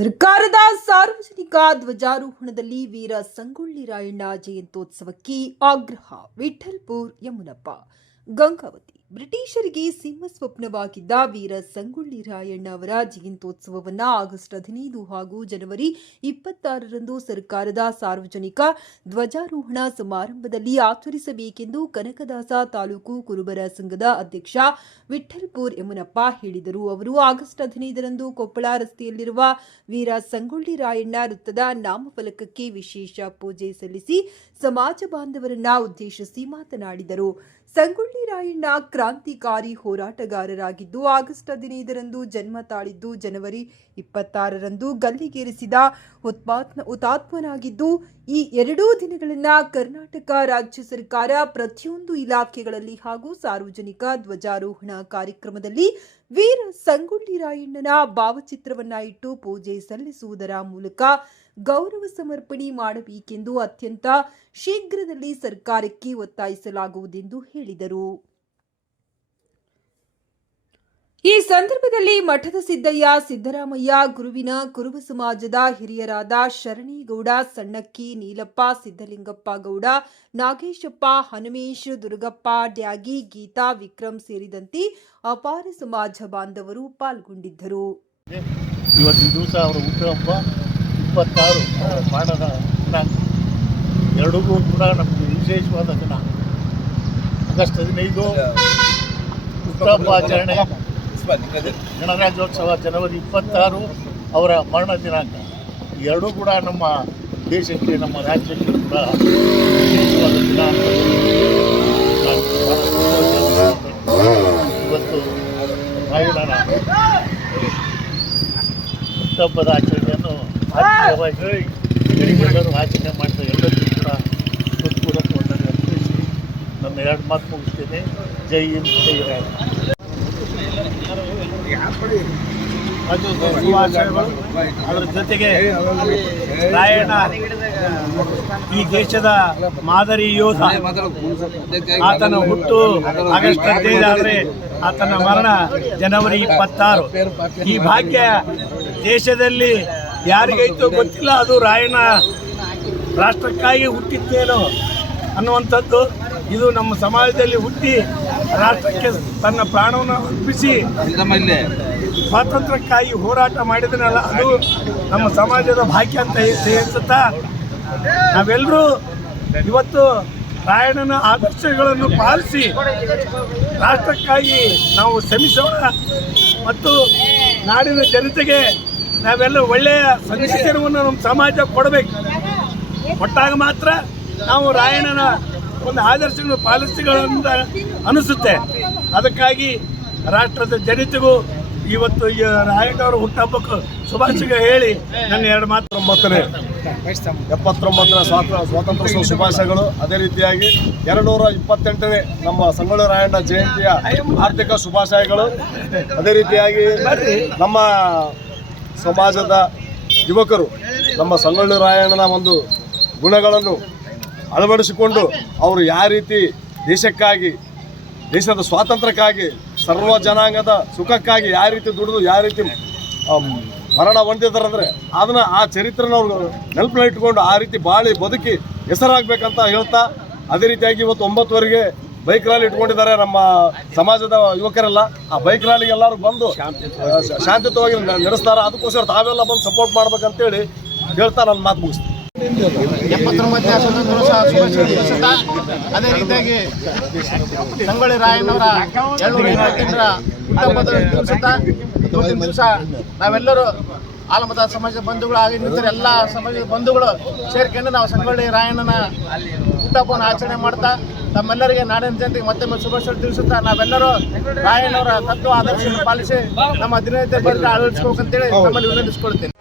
ಸರ್ಕಾರದ ಸಾರ್ವಜನಿಕ ಧ್ವಜಾರೋಹಣದಲ್ಲಿ ವೀರ ಸಂಗೊಳ್ಳಿ ರಾಯಣ್ಣ ಜಯಂತ್ಯೋತ್ಸವಕ್ಕೆ ಆಗ್ರಹ. ವಿಠಲ್ಪುರ್ ಯಮುನಪ್ಪ ಗಂಗಾವತಿ. ಬ್ರಿಟಿಷರಿಗೆ ಸಿಂಹ ಸ್ವಪ್ನವಾಗಿದ್ದ ವೀರ ಸಂಗೊಳ್ಳಿ ರಾಯಣ್ಣ ಅವರ ಜಯಂತ್ಯೋತ್ಸವವನ್ನು ಆಗಸ್ಟ್ 15 ಹಾಗೂ ಜನವರಿ 26ರಂದು ಸರ್ಕಾರದ ಸಾರ್ವಜನಿಕ ಧ್ವಜಾರೋಹಣ ಸಮಾರಂಭದಲ್ಲಿ ಆಚರಿಸಬೇಕೆಂದು ಕನಕದಾಸ ತಾಲೂಕು ಕುರುಬರ ಸಂಘದ ಅಧ್ಯಕ್ಷ ವಿಠಲ್ಪುರ್ ಯಮುನಪ್ಪ ಹೇಳಿದರು. ಅವರು ಆಗಸ್ಟ್ 15ರಂದು ಕೊಪ್ಪಳ ರಸ್ತೆಯಲ್ಲಿರುವ ವೀರ ಸಂಗೊಳ್ಳಿ ರಾಯಣ್ಣ ವೃತ್ತದ ನಾಮಫಲಕಕ್ಕೆ ವಿಶೇಷ ಪೂಜೆ ಸಲ್ಲಿಸಿ ಸಮಾಜ ಬಾಂಧವರನ್ನ ಉದ್ದೇಶಿಸಿ ಮಾತನಾಡಿದರು. ಸಂಗೊಳ್ಳಿ ರಾಯಣ್ಣ ಕ್ರಾಂತಿಕಾರಿ ಹೋರಾಟಗಾರರಾಗಿದ್ದು ಆಗಸ್ಟ್ 15ರಂದು ಜನ್ಮ ತಾಳಿದ್ದು ಜನವರಿ 26ರಂದು ಗಲ್ಲಿಗೇರಿಸಿದ ಹುತಾತ್ಮನಾಗಿದ್ದು ಈ ಎರಡೂ ದಿನಗಳನ್ನು ಕರ್ನಾಟಕ ರಾಜ್ಯ ಸರ್ಕಾರ ಪ್ರತಿಯೊಂದು ಇಲಾಖೆಗಳಲ್ಲಿ ಹಾಗೂ ಸಾರ್ವಜನಿಕ ಧ್ವಜಾರೋಹಣ ಕಾರ್ಯಕ್ರಮದಲ್ಲಿ ವೀರ ಸಂಗೊಳ್ಳಿ ರಾಯಣ್ಣನ ಭಾವಚಿತ್ರವನ್ನ ಇಟ್ಟು ಪೂಜೆ ಸಲ್ಲಿಸುವುದರ ಮೂಲಕ ಗೌರವ ಸಮರ್ಪಣೆ ಮಾಡಬೇಕೆಂದು ಅತ್ಯಂತ ಶೀಘ್ರದಲ್ಲಿ ಸರ್ಕಾರಕ್ಕೆ ಒತ್ತಾಯಿಸಲಾಗುವುದೆಂದು ಹೇಳಿದರು. ಈ ಸಂದರ್ಭದಲ್ಲಿ ಮಠದ ಸಿದ್ದಯ್ಯ, ಸಿದ್ದರಾಮಯ್ಯ, ಗುರುವಿನ ಕುರುಬ ಸಮಾಜದ ಹಿರಿಯರಾದ ಶರಣೇಗೌಡ, ಸಣ್ಣಕ್ಕಿ, ನೀಲಪ್ಪ, ಸಿದ್ದಲಿಂಗಪ್ಪ ಗೌಡ, ನಾಗೇಶಪ್ಪ, ಹನುಮೇಶ್, ದುರ್ಗಪ್ಪ, ಡ್ಯಾಗಿ, ಗೀತಾ, ವಿಕ್ರಮ್ ಸೇರಿದಂತೆ ಅಪಾರ ಸಮಾಜ ಬಾಂಧವರು ಪಾಲ್ಗೊಂಡಿದ್ದರು. ಇವತ್ತಿನ ದಿವಸ ಅವರ ಹುಟ್ಟುಹಬ್ಬ 26 ಮಾಡದ ದಿನಾಂಕ. ಎರಡೂ ಕೂಡ ನಮಗೆ ವಿಶೇಷವಾದ ದಿನ. ಆಗಸ್ಟ್ 15 ಹುಟ್ಟುಹಬ್ಬ ಆಚರಣೆ, ಗಣರಾಜ್ಯೋತ್ಸವ ಜನವರಿ 26 ಅವರ ಮರಣ ದಿನಾಂಕ. ಎರಡೂ ಕೂಡ ನಮ್ಮ ದೇಶಕ್ಕೆ, ನಮ್ಮ ರಾಜ್ಯಕ್ಕೆ ಕೂಡ ವಿಶೇಷವಾದ ದಿನ. ಇವತ್ತು ರಾಯಣ್ಣನ ಹುಟ್ಟುಹಬ್ಬದ ಆಚರಣೆಯನ್ನು ಎಲ್ಲರೂ ಆಚರಣೆ ಮಾಡ್ತಾರೆ. ಎಲ್ಲರಿಗೂ ಕೂಡ ಹೃತ್ಪೂರ್ವಕವನ್ನು ಅರ್ಪಿಸಿ ನನ್ನ ಎರಡು ಮಾತು ಮುಗಿಸ್ತೇನೆ. ಜೈ ಹಿಂದ್, ಜೈ ರಾಯಣ್ಣ. ಅದರ ಜೊತೆಗೆ ರಾಯಣ್ಣ ಈ ದೇಶದ ಮಾದರಿ ಯೋಧ. ಆತನ ಹುಟ್ಟು ಆಗಸ್ಟ್ 15 ಆದರೆ ಆತನ ಮರಣ ಜನವರಿ 26. ಈ ಭಾಗ್ಯ ದೇಶದಲ್ಲಿ ಯಾರಿಗೈತೋ ಗೊತ್ತಿಲ್ಲ. ಅದು ರಾಯಣ್ಣ ರಾಷ್ಟ್ರಕ್ಕಾಗಿ ಹುಟ್ಟಿದ್ದೇನೋ ಅನ್ನುವಂಥದ್ದು. ಇದು ನಮ್ಮ ಸಮಾಜದಲ್ಲಿ ಹುಟ್ಟಿ ರಾಷ್ಟ್ರಕ್ಕೆ ತನ್ನ ಪ್ರಾಣವನ್ನು ಅರ್ಪಿಸಿ ಸ್ವಾತಂತ್ರ್ಯಕ್ಕಾಗಿ ಹೋರಾಟ ಮಾಡಿದನಲ್ಲ, ಅದು ನಮ್ಮ ಸಮಾಜದ ಭಾಗ್ಯ ಅಂತ ಅನಿಸುತ್ತಾ ನಾವೆಲ್ಲರೂ ಇವತ್ತು ರಾಯಣ್ಣನ ಆದರ್ಶಗಳನ್ನು ಪಾಲಿಸಿ ರಾಷ್ಟ್ರಕ್ಕಾಗಿ ನಾವು ಶ್ರಮಿಸೋಣ ಮತ್ತು ನಾಡಿನ ಜನತೆಗೆ ನಾವೆಲ್ಲ ಒಳ್ಳೆಯ ಸಂಸ್ಕಾರವನ್ನು ನಮ್ಮ ಸಮಾಜ ಕೊಡಬೇಕು. ಕೊಟ್ಟಾಗ ಮಾತ್ರ ನಾವು ರಾಯಣ್ಣನ ಒಂದು ಆದರ್ಶಗಳನ್ನು ಪಾಲಿಸಿಗಳಂತ ಅನಿಸುತ್ತೆ. ಅದಕ್ಕಾಗಿ ರಾಷ್ಟ್ರದ ಜನತೆಗೂ ಇವತ್ತು ಈ ರಾಯಣ್ಣವರ ಹುಟ್ಟುಹಬ್ಬಕ್ಕೂ ಶುಭಾಶಯ ಹೇಳಿ ನನ್ನ ಎರಡು ಮಾತು. 79ನೇ ಸ್ವಾತಂತ್ರ್ಯೋತ್ಸವ ಶುಭಾಶಯಗಳು. ಅದೇ ರೀತಿಯಾಗಿ 228ನೇ ನಮ್ಮ ಸಂಗೊಳ್ಳಿ ರಾಯಣ್ಣ ಜಯಂತಿಯ ಆರ್ಥಿಕ ಶುಭಾಶಯಗಳು. ಅದೇ ರೀತಿಯಾಗಿ ನಮ್ಮ ಸಮಾಜದ ಯುವಕರು ನಮ್ಮ ಸಂಗೊಳ್ಳಿ ರಾಯಣ್ಣನ ಒಂದು ಗುಣಗಳನ್ನು ಅಳವಡಿಸಿಕೊಂಡು ಅವರು ಯಾವ ರೀತಿ ದೇಶಕ್ಕಾಗಿ, ದೇಶದ ಸ್ವಾತಂತ್ರ್ಯಕ್ಕಾಗಿ, ಸರ್ವ ಜನಾಂಗದ ಸುಖಕ್ಕಾಗಿ ಯಾವ ರೀತಿ ದುಡಿದು ಯಾವ ರೀತಿ ಮರಣ ಹೊಂದಿದ್ದಾರಂದರೆ ಅದನ್ನು ಆ ಚರಿತ್ರೆನ ಅವರು ನೆನಪಿನ ಇಟ್ಕೊಂಡು ಆ ರೀತಿ ಬಾಳಿ ಬದುಕಿ ಹೆಸರಾಗಬೇಕಂತ ಹೇಳ್ತಾ, ಅದೇ ರೀತಿಯಾಗಿ ಇವತ್ತು 9ವರೆಗೆ ಬೈಕ್ ರ್ಯಾಲಿ ಇಟ್ಕೊಂಡಿದ್ದಾರೆ ನಮ್ಮ ಸಮಾಜದ ಯುವಕರೆಲ್ಲ. ಆ ಬೈಕ್ ರ್ಯಾಲಿಗೆ ಎಲ್ಲರೂ ಬಂದು ಶಾಂತಿಯುತವಾಗಿ ನಡೆಸ್ತಾರೆ. ಅದಕ್ಕೋಸ್ಕರ ತಾವೆಲ್ಲ ಬಂದು ಸಪೋರ್ಟ್ ಮಾಡ್ಬೇಕಂತೇಳಿ ಹೇಳ್ತಾ ನನ್ನ ಮಾತು ಮುಗಿಸ್ತೀನಿ. 79ನೇ ಸ್ವಾತಂತ್ರ್ಯೋತ್ಸವ ಶುಭಾಶಯ. ಅದೇ ರೀತಿಯಾಗಿ ಸಂಗೊಳ್ಳಿ ರಾಯಣ್ಣವರ 228ರ ಹುಟ್ಟುಹಬ್ಬದ ದಿವಸ ನಾವೆಲ್ಲರೂ ಆಲಮತ ಸಮಾಜದ ಬಂಧುಗಳು ಹಾಗೆ ಇನ್ನಿತರ ಎಲ್ಲ ಸಮಾಜದ ಬಂಧುಗಳು ಸೇರ್ಕೊಂಡು ನಾವು ಸಂಗೊಳ್ಳಿ ರಾಯಣ್ಣನ ಹುಟ್ಟುಹಬ್ಬವನ್ನು ಆಚರಣೆ ಮಾಡ್ತಾ ತಮ್ಮೆಲ್ಲರಿಗೆ ನಾಡಿನ ಜನತೆಗೆ ಮತ್ತೊಮ್ಮೆ ಶುಭಾಶಯ ತಿಳಿಸುತ್ತಾ ನಾವೆಲ್ಲರೂ ರಾಯಣ್ಣವರ ತತ್ವ ಆದರ್ಶವನ್ನು ಪಾಲಿಸಿ ನಮ್ಮ ದಿನನಿತ್ಯ ಬದುಕು ಅಳವಡಿಸ್ಕೋಬೇಕಂತೇಳಿ ನಮ್ಮಲ್ಲಿ ವಿನಂತಿಸಿಕೊಳ್ತೇನೆ.